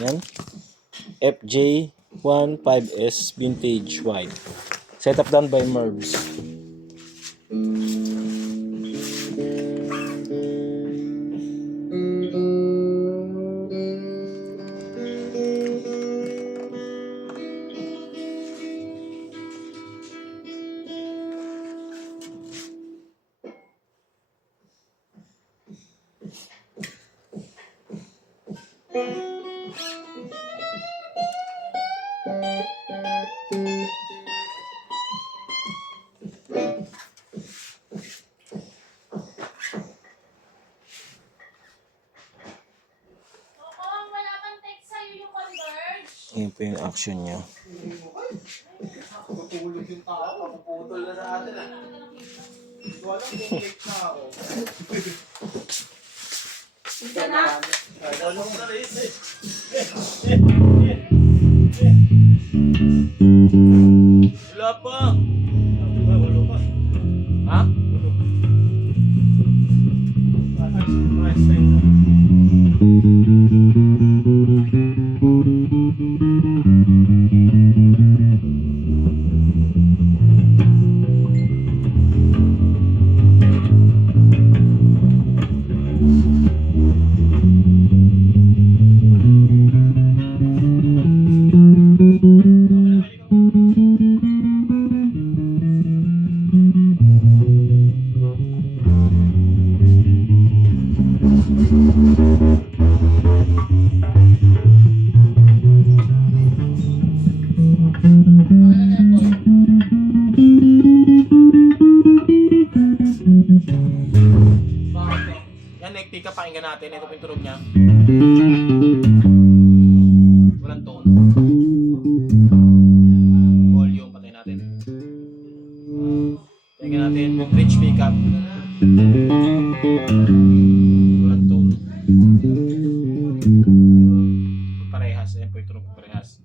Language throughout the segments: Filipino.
Yan. FJ15S Vintage White. Setup done by Mervs. Ayan po yung action niya. Tutulog yung tao, mapuputol na sa atin ah. Walang kung late na ako. Hindi na. Walang na rin eh. Wala pa! Wala pa. Ha? Yan, neck pick up, pakinggan natin. Ito po yung tunog niya. Walang tone. Volume, patay natin. Pakinggan natin yung bridge pick up. Walang tone. Parehas. Ayan po yung tunog parehas.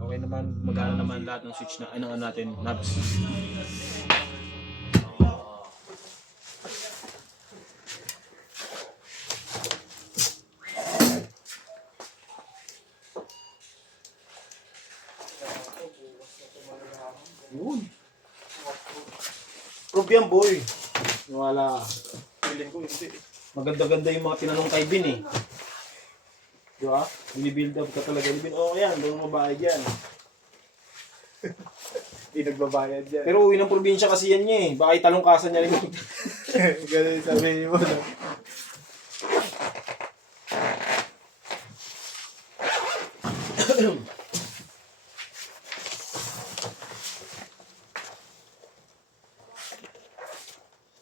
Okay naman, magana naman lahat ng switch na, ano natin, knobs. Yun. Prove yan boy. Wala. Feeling ko hindi. Maganda-ganda yung mga tinanong kay Bin eh. Di ba? Binibuild up ka talaga ni Bin. Oo yan, doon mabayad yan. Hindi nagbabayad yan. Pero uwi ng probinsya kasi yan niya eh. Baka italongkasan niya rin. Ganun sabihin mo na.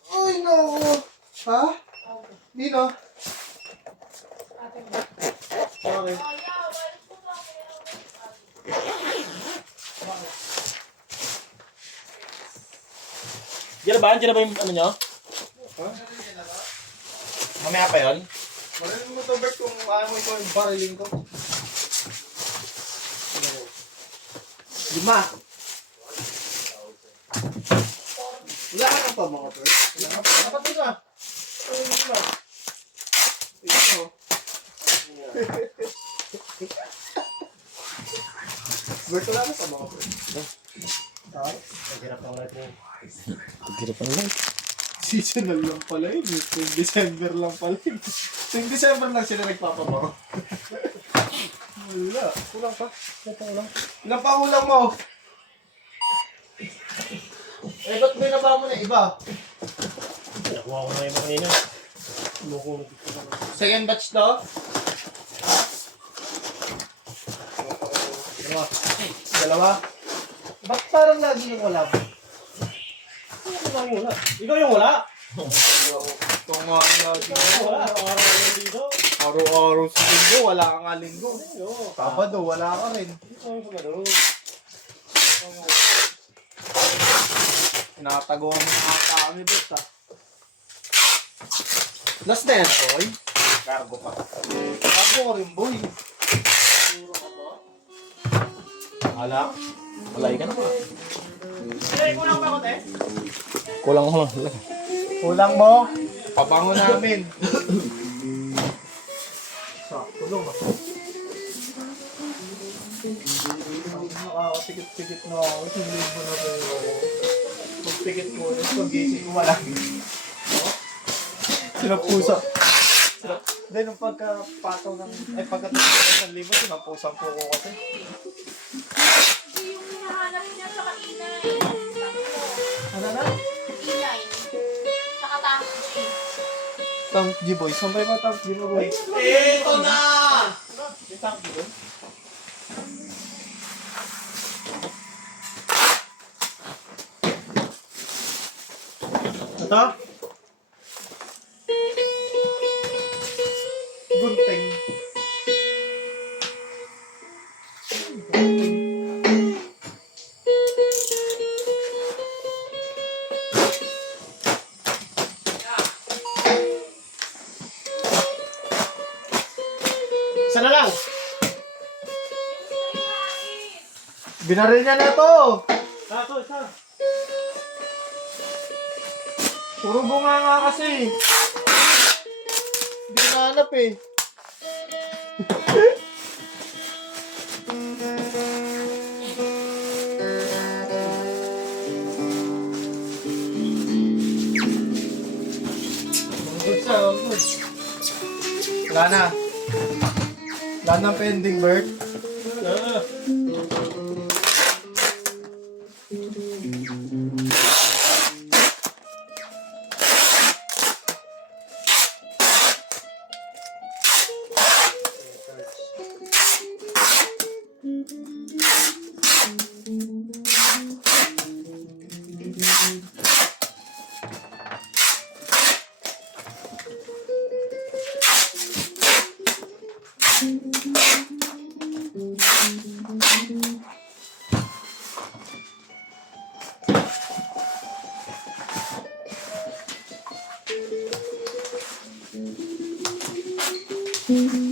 Ay no. Ha? Nino? Okay. Diyan na ba yung ano nyo? Ha? Mamaya pa yun? Maraming mo to Bert kung ayaw mo ito yung bariling ko. Lima. Wala ka na pa mga Bert? Wala ka pa. Dapat ito lima. Ito. Bert, wala ka pa mga Bert? Paghirap ang light. Seasonal lang pala yun. Tuwing December lang pala yun. Tuwing December lang sila nagpapabaho. Wala. Kulang pa. Ilang pa ulang mo? Eh, ba't may naba mo na iba? Nakuha ko na yung kanina. Second batch to? Dalawa? Ba't parang lagi yung wala mo? Ikaw yung wala. Ito nga ang lagi yung Wala. Araw-araw yung dito. Araw-araw sa linggo, wala ka nga linggo. Sabado, wala ka rin. Tinatago mo na kami, bet ha. Last na yan, boy. Cargo pa. Cargo ko rin, boy. Alam? Malay ka na pa. Kulang pa ko, te? Kulang ko lang. Kulang mo? Pabango namin. gulong ah. Nakakatikit-tikit na ako. Isang libo na po ako. Pagtikit ko, pag-gising ko wala. Sinapusa. Then, nung pagkapataw ng, pagkatapos ng libo, sinapusan po ko kasi. Yung hinahanap niya sa kanina eh. Ano na? Inay. Saka tangki. Tank G-Boy. Saan ba yung Tank G-Boy? Ito na! Yung Tank G-Boy? Ito? Gunting. Isa na lang. Binaril niya na to. Ito, isa. Puro bunga nga kasi. Hindi ko nahanap eh. Good siya, good. Wala na. Wala nang pending, Bert. Ah. Mm-hmm.